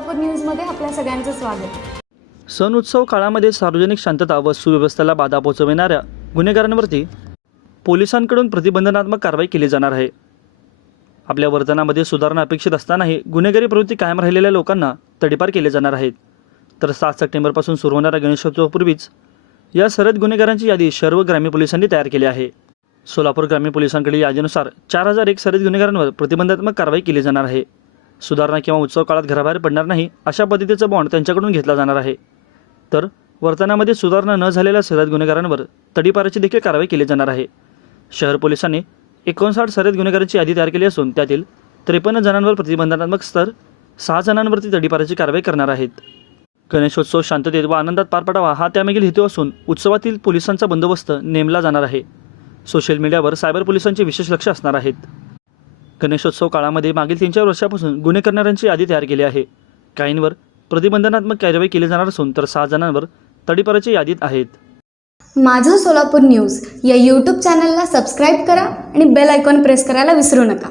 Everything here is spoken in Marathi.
सोलापूर न्यूजमध्ये आपल्या सगळ्यांचं स्वागत। सण उत्सव काळामध्ये सार्वजनिक शांतता व सुव्यवस्थेला बाधा पोहोचविणाऱ्या गुन्हेगारांवरती पोलिसांकडून प्रतिबंधात्मक कारवाई केली जाणार आहे। आपल्या वर्तनामध्ये सुधारणा अपेक्षित असतानाही गुन्हेगारी प्रवृत्ती कायम राहिलेल्या लोकांना तडीपार केले जाणार आहेत। तर 7 सप्टेंबरपासून सुरू होणाऱ्या गणेशोत्सवापूर्वीच या सर्व गुन्हेगारांची यादी शहर ग्रामीण पोलिसांनी तयार केली आहे। सोलापूर ग्रामीण पोलिसांकडील यादीनुसार 4001 सर्व गुन्हेगारांवर प्रतिबंधात्मक कारवाई केली जाणार आहे। सुधारणा किंवा उत्सव काळात घराबाहेर पडणार नाही अशा पद्धतीचा बॉन्ड त्यांच्याकडून घेतला जाणार आहे। तर वर्तनामध्ये सुधारणा न झालेल्या सर्व गुन्हेगारांवर तडीपाराची देखील कारवाई केली जाणार आहे। शहर पोलिसांनी 59 सर्व गुन्हेगारांची यादी तयार केली असून त्यातील 53 जणांवर प्रतिबंधात्मक तर 6 जणांवरती तडीपाराची कारवाई करणार आहेत। गणेशोत्सव शांततेत व आनंदात पार पडावा हा त्यामागील हेतू असून उत्सवातील पोलिसांचा बंदोबस्त नेमला जाणार आहे। सोशल मीडियावर सायबर पोलिसांचे विशेष लक्ष असणार आहेत। गणेशोत्सव काळामध्ये मागील 3-4 वर्षापासून गुन्हे करणाऱ्यांची यादी तयार केली आहे। काहींवर प्रतिबंधात्मक कारवाई केली जाणार असून तर 6 जणांवर तडीपाराची यादीत आहेत। माझं सोलापूर न्यूज या यूट्यूब चॅनलला सबस्क्राईब करा आणि बेल आयकॉन प्रेस करायला विसरू नका।